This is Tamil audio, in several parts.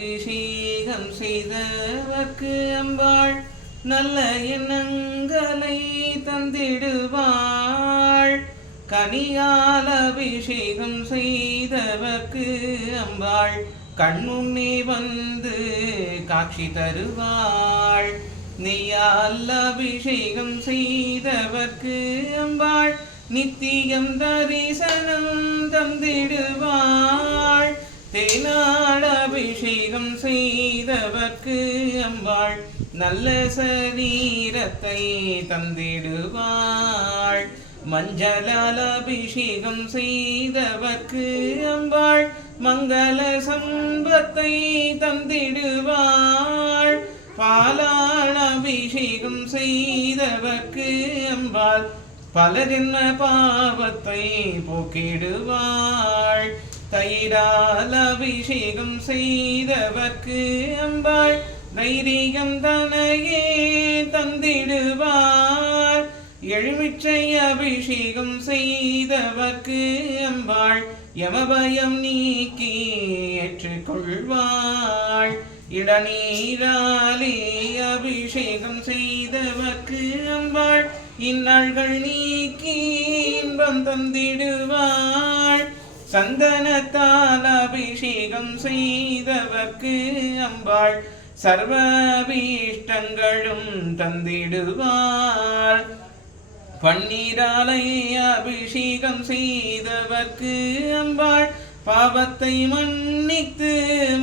அபிஷேகம் செய்தவர்க்கு அம்பாள் நல்ல எண்ணங்களை தந்திடுவாள். கனியால் அபிஷேகம் செய்தவர்க்கு அம்பாள் கண்முன்னே வந்து காட்சி தருவாள். நெய்யால் அபிஷேகம் செய்தவர்க்கு அம்பாள் நித்தியம் தரிசனம் தந்திடுவாள். தேனா அபிஷேகம் செய்தவர்க்கு அம்பாள் நல்ல சரீரத்தை தந்திடுவாள். மஞ்சளால் அபிஷேகம் செய்தவர்க்கு அம்பாள் மங்கள சம்பத்தை தந்திடுவாள். பாலாள் அபிஷேகம் செய்தவர்க்கு அம்பாள் பல ஜென்ம பாவத்தை போக்கிடுவாள். தயிரால் அபிஷேகம் செய்தவர்க்கு அம்பாள் தைரியம் தனையே தந்திடுவார். எழுமிச்சை அபிஷேகம் செய்தவர்க்கு அம்பாள் யமபயம் நீக்கி ஏற்றுக்கொள்வாள். இடநீராலே அபிஷேகம் செய்தவர்க்கு அம்பாள் இந்நாள்கள் நீக்கி இன்பம் தந்திடுவாள். சந்தனத்தால் அபிஷேகம் செய்தவர்க்கு அம்பாள் சர்வபீஷ்டங்களும் தந்திடுவாள். பன்னீராலை அபிஷேகம் செய்தவர்க்கு அம்பாள் பாவத்தை மன்னித்து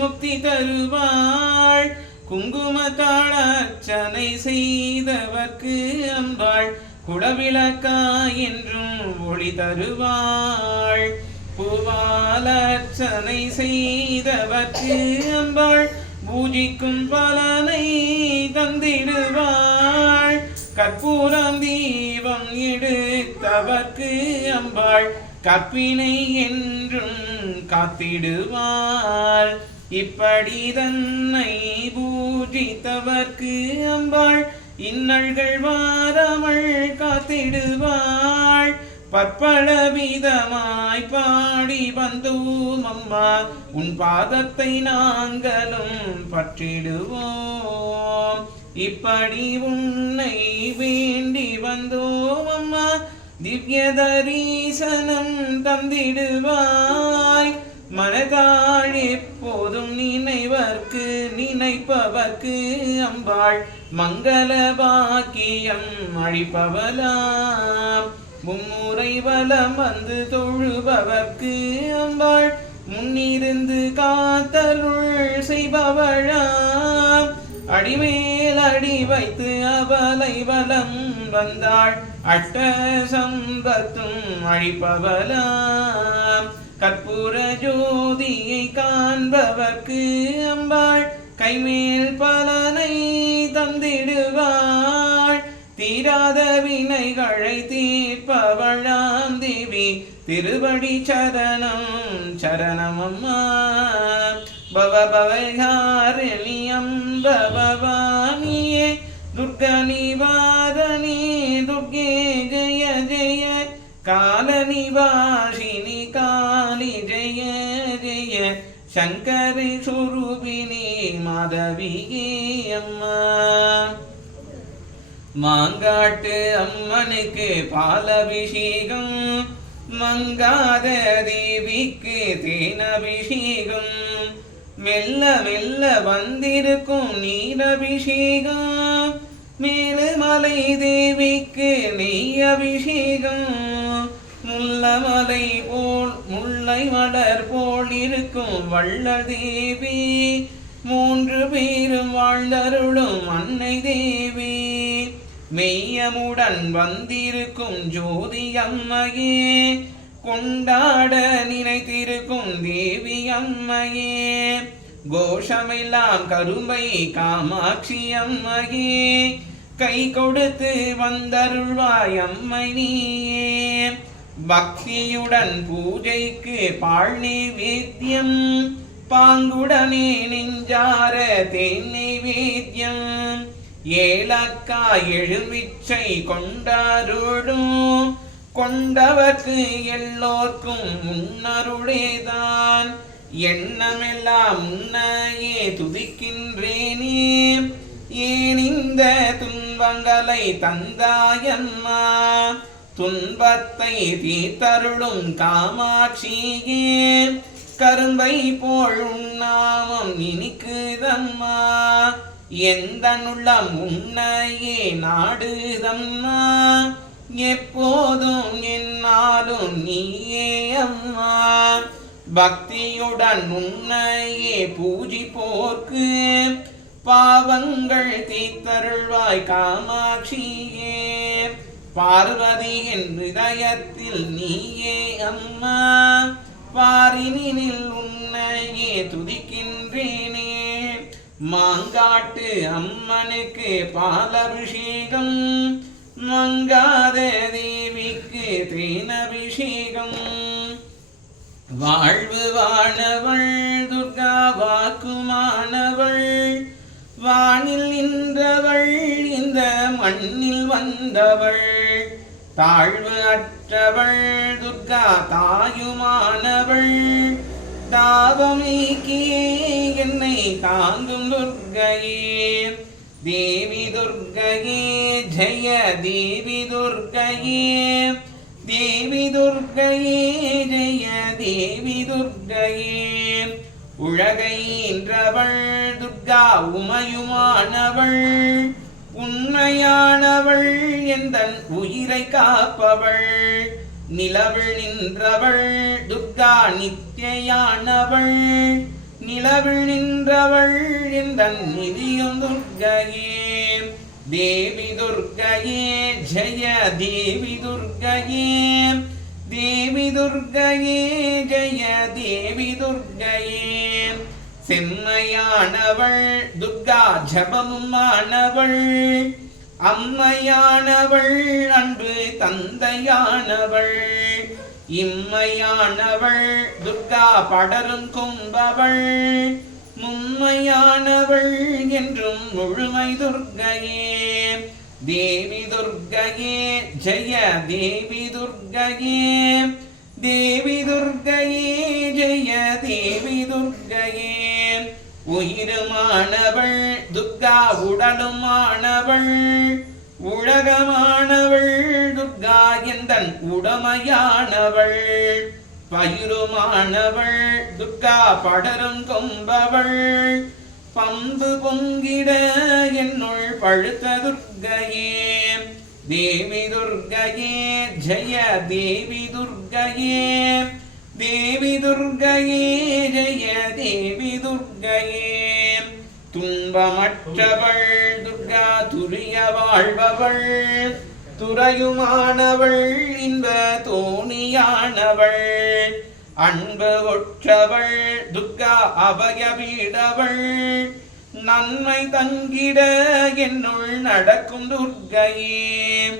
முக்தி தருவாள். குங்குமத்தாள் அர்ச்சனை செய்தவர்க்கு அம்பாள் குடவிளக்கா என்றும் ஒளி தருவாள். பூவாலர்ச்சனை செய்தவற்று அம்பாள் பூஜிக்கும் பலனை தந்திடுவாள். கற்பூரம் தீபம் எடுத்தவர்க்கு அம்பாள் கற்பினை என்றும் காத்திடுவாள். இப்படி தன்னை பூஜித்தவர்க்கு அம்பாள் இன்னல்கள் வாரமள் காத்திடுவாள். பற்பல விதமாய் பாடி வந்தோம் அம்மா உன் பாதத்தை நாங்களும் பற்றிடுவோம். இப்படி உன்னை வேண்டி வந்தோம் அம்மா திவ்ய தரிசனம் தந்திடுவாய். மனதாள் எப்போதும் நினைவர்க்கு நினைப்பவர்க்கு அம்பாள் மங்கள பாக்கியம் அழிப்பவலாம் மும்முறை வலம் வந்து தொழுபவர்க்கு அம்பாள். முன்னிருந்து காத்தருள் செய்பவழாம் அடிமேல் அடி வைத்து அவலை வலம் வந்தாள். அட்ட சம்பத்தும் அழிப்பவலாம் கற்பூர ஜோதியை காண்பவர்க்கு அம்பாள். கைமேல் பலனை தந்திடுவாள். தீராத வினைகளை தீர்ப்பவழாம் தேவி. திருவடி சரணம் சரணம் அம்மா. பவ பவஹாரிணி அம்ப துர்க நிவாரணி துர்கே ஜெய ஜெய. கால நிவாசினி காளி ஜெய ஜெய. சங்கரி சுரூபினி மாதவியே அம்மா. மாங்காட்டு அம்மனுக்கு பாலபிஷேகம் மங்காத தேவிக்கு தேனபிஷேகம் மெல்ல மெல்ல வந்திருக்கும் நீரபிஷேகம் மேலுமலை தேவிக்கு நெய் அபிஷேகம் முல்லமலை போல் முல்லை மலர் போல் இருக்கும் வள்ள தேவி மூன்று பேரும் வாழ்ந்தருளும் அன்னை தேவி. மெய்யமுடன் வந்திருக்கும் ஜோதி அம்மையே கொண்டாட நினைத்திருக்கும் தேவி அம்மையே கோஷமெல்லாம் கரும்பை காமாட்சி அம்மையே கை கொடுத்து வந்தருள்வாய் அம்மை நீயே. பக்தியுடன் பூஜைக்கு பால் நைவேத்தியம் பாங்குடனே நெஞ்சார தேன் நைவேத்தியம் ஏலக்காய் எழுமிச்சை கொண்டாருடும் கொண்டவர்க்கு எல்லோர்க்கும் முன்னருடேதான் எண்ணமெல்லாம் முன்னையே துதிக்கின்றேனே. ஏன் இந்த துன்பங்களை தந்தாயம்மா. துன்பத்தை தீத்தருளும் காமாட்சியே. கரும்பை போல் உண்ணாமம் இனிக்குதம்மா. எந்த உள்ளம் உன்னையே நாடுதம்மா? எப்போதும் என்னாலும் நீயே அம்மா. பக்தியுடன் உன்னையே பூஜிப்போர்க்கு பாவங்கள் தீத்தருள்வாய் காமாட்சியே. பார்வதியின் ஹிருதயத்தில் நீயே அம்மா. பாரினில் உன்னையே துதிக்கின்றேனே. மாங்காட்டு அம்மனுக்கு பாலபிஷேகம் மங்காத தேவிக்கு தேனபிஷேகம். வாழ்வு வாழவள் துர்கா வாக்குமானவள் வானில் நின்றவள் இந்த மண்ணில் வந்தவள். தாழ்வு அற்றவள் துர்கா தாயுமானவள். தாபமீக்கியே என்னை தாங்கும் துர்கையே. தேவி துர்கையே ஜெய தேவி துர்கையே. தேவி துர்கையே ஜெய தேவி துர்கையே. உலகைன்றவள் துர்கா உமையுமானவள். உண்மையானவள் எந்த உயிரை காப்பவள். நிலவில் நின்றவள் துர்கா நித்தியானவள் நிலவில் நின்றவள் எந்த நிதியும் துர்கையே. தேவி துர்கையே ஜெய தேவி துர்கையே. தேவி துர்கையே ஜெய தேவி துர்கையே. செம்மையானவள் துர்கா ஜபமுமானவள் அம்மையானவள் அன்பு தந்தையானவள் இம்மையானவள் துர்கா படரும் கும்பவள் மும்மையானவள் என்றும் முழுமை துர்கையே. தேவி துர்கையே ஜெய தேவி துர்கையே. தேவி துர்கையே ஜெய தேவி துர்கையே. உயிருமானவள் துர்கா உடலுமானவள் உலகமானவள் துர்கா எந்தன் உடமையானவள் பயிருமானவள் துர்கா படரும் கொம்பவள் பம்பு பொங்கிட என்னுள் பழுத்த துர்கையே தேவி துர்கையே ஜெய தேவி துர்கையே தேவி துர்கையே ஜெய தேவி துர்கையே. துன்பமற்றவள் துர்கா துரிய வாழ்பவள். துறையுமானவள் இன்ப தோணியானவள். அன்பு ஒற்றவள் துர்கா அபய வீடவள் நன்மை தங்கிட என்னுள் நடக்கும் துர்கையே.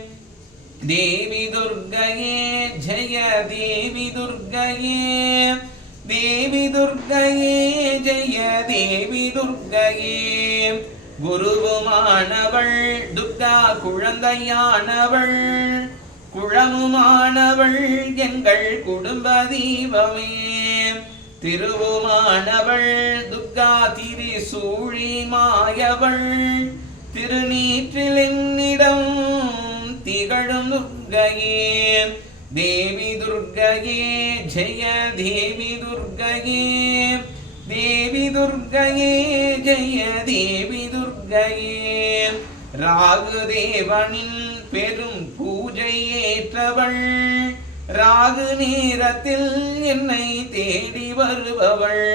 தேவி துர்கையே ஜெய தேவி துர்கையே. தேவி துர்கையே ஜெய தேவி துர்கையே. குருவுமானவள் துர்கா குழந்தையானவள். குழமுமானவள் எங்கள் குடும்ப தீபமே திருவுமானவள் துர்கா திரி சூழி மாயவள். திருநீற்றில் என்னிடம் தேவி துர்கையே ஜெய தேவி துர்கையே தேவி துர்கையே ஜெய தேவி ராகுதேவனின் பெரும் பூஜை ஏற்றவள் ராகு நேரத்தில் என்னை தேடி வருபவள்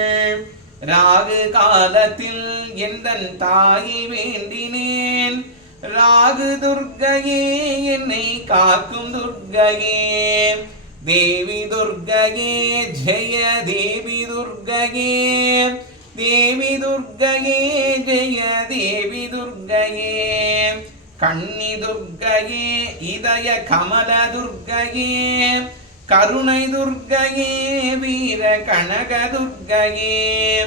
ராகு காலத்தில் எந்தன் தாயை வேண்டினேன் ராகு துர்கையே என்னை காக்கும் துர்கையே. தேவி துர்கையே ஜெய தேவி துர்கையே. தேவி துர்கையே ஜெய தேவி துர்கையே. கண்ணி துர்கையே இதய கமல துர்கையே. கருணை துர்கையே வீர கனக துர்கையே.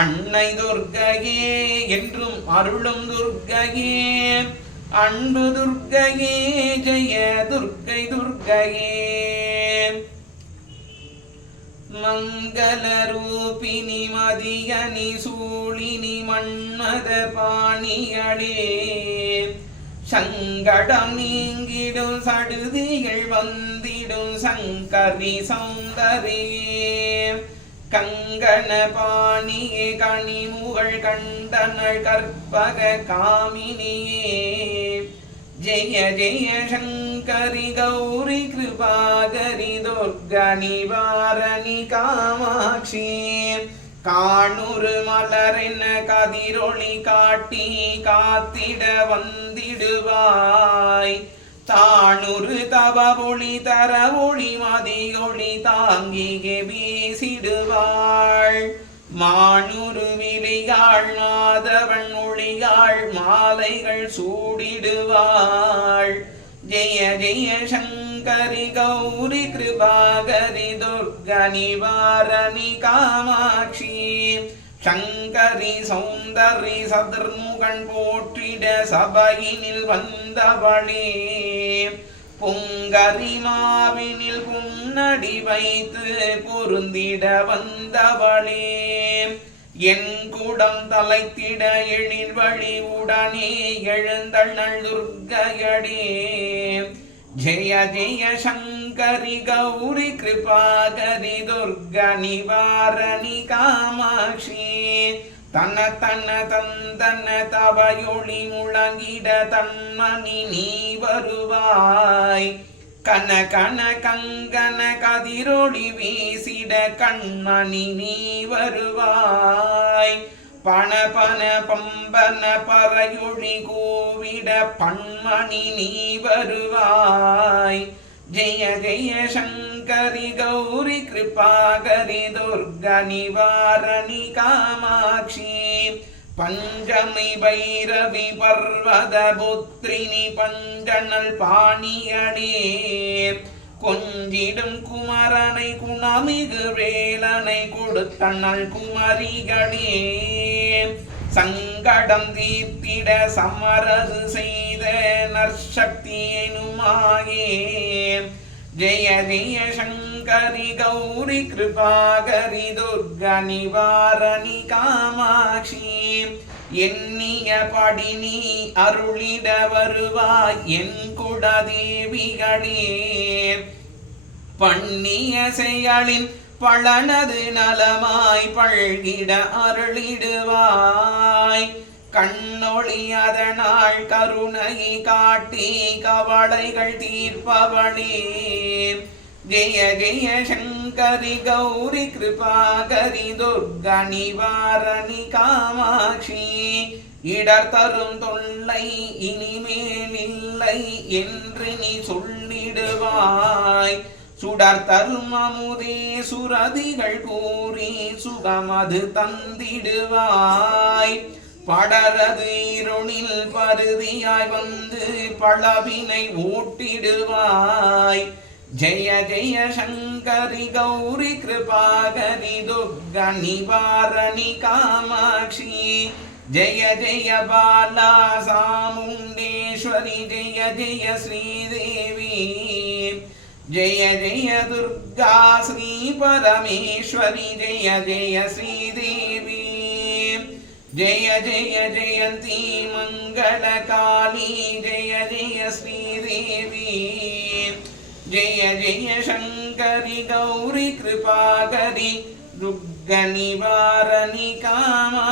அன்னை துர்கையே என்றும் அருளும் துர்கையே அன்பு துர்கையே ஜெய துர்க்கை துர்கையே மங்களரூபிணி மதியனி சூழினி மன்மத பாணிகளே சங்கடம் நீங்கிடும் சடுதிகள் வந்திடும் சங்கரி சௌந்தரியே. கங்கண பாணியே கனிமுகள் கண்டனள் கற்பக காமினியே. ஜெய ஜெய சங்கரி கௌரி கிருபாகரி துர்கா நிவாரணி காமாட்சி. காணுரு மலரின் கதிரொளி காட்டி காத்திட வந்திடுவாய். தாணுரு தவ ஒளி தர ஒளி மதியொளி தாங்கியே வீசிடுவாள் மானுரு விழியாள் நாதவன் ஒளியாள் மாலைகள் சூடிடுவாள். ஜெய ஜெய சங்கரி கௌரி கிருபாகரி துர்க நிவாரணி காமாட்சி. சங்கரி சௌந்தரி சதுர்முகன் போற்றிட சபையினில் வந்தவளே. பொங்கரி மாவினில் புன்னடி வைத்து பொருந்திட வந்தவளே. என் குடம் தலைத்திட எழில் வழி உடனே எழுந்தண்ணள் துர்கையடே ஜெய ஜெய சங்கரி கௌரி கிருபாகரி துர்க நிவாரணி காமாட்சி. தன்ன தன்ன தந்தன தவையொளி முழங்கிட தன்மணி நீ வருவாய். கன கன கங்கன கதிரொளி வீசிட கண்மணி நீ வருவாய். பண பண பம்பன பறையொழி கூவிட பண்மணி நீ வருவாய். ஜெய ஜெய சங்கரி கௌரி கிருபாகரி துர்க நிவாரணி காமாட்சி. பஞ்சமி பைரவி பர்வத புத்திரினி பஞ்சனல் பாணியடே கொஞ்சிடும் குமரனை குணமிகு வேலனை கொடுத்தனள் குமரிகளே சங்கடம் தீர்த்திட சமரது செய்த நற்சக்தி ஜெய ஜெய சங்கரி கௌரி கிருபாகரி துர்க நிவாரணி காமாட்சி. எண்ணிய படினி அருளிட வருவாய் என் குடதேவிகளே பண்ணிய செயலின் பழனது நலமாய் பழகிட அருளிடுவாய். கண்ணொழியதனாள் கருணை காட்டி கவலைகள் தீர்ப்பவளே. ஜெய ஜெய சங்கரி கௌரி கிருபாகரி துர்க நிவாரணி காமாட்சி. இடர் தரும் தொல்லை இனிமேல் இல்லை என்று நீ சொல்லிடுவாய். சுடர் தரும் அமுதே சுரதிகள் கூறி சுகமது தந்திடுவாய். படரது இருளில் பருதியாய் வந்து பழவினை ஓட்டிடுவாய் ஜெய ஜெய சங்கரி கௌரி கிருபாகரி துர்க நிவாரணி காமாட்சி. ஜெய ஜெய பாலா சாமுண்டேஸ்வரி ஜெய ஜெய ஸ்ரீதேவி. ஜெய ஜெய துர்கா ஸ்ரீ பரமேஸ்வரி ஜெய ஜெய ஸ்ரீதேவி. जय जय जयन्ती मङ्गलकाली जय जय श्रीदेवी। जय जय शङ्करि गौरि कृपाकरि दुर्गनिवारणि कामा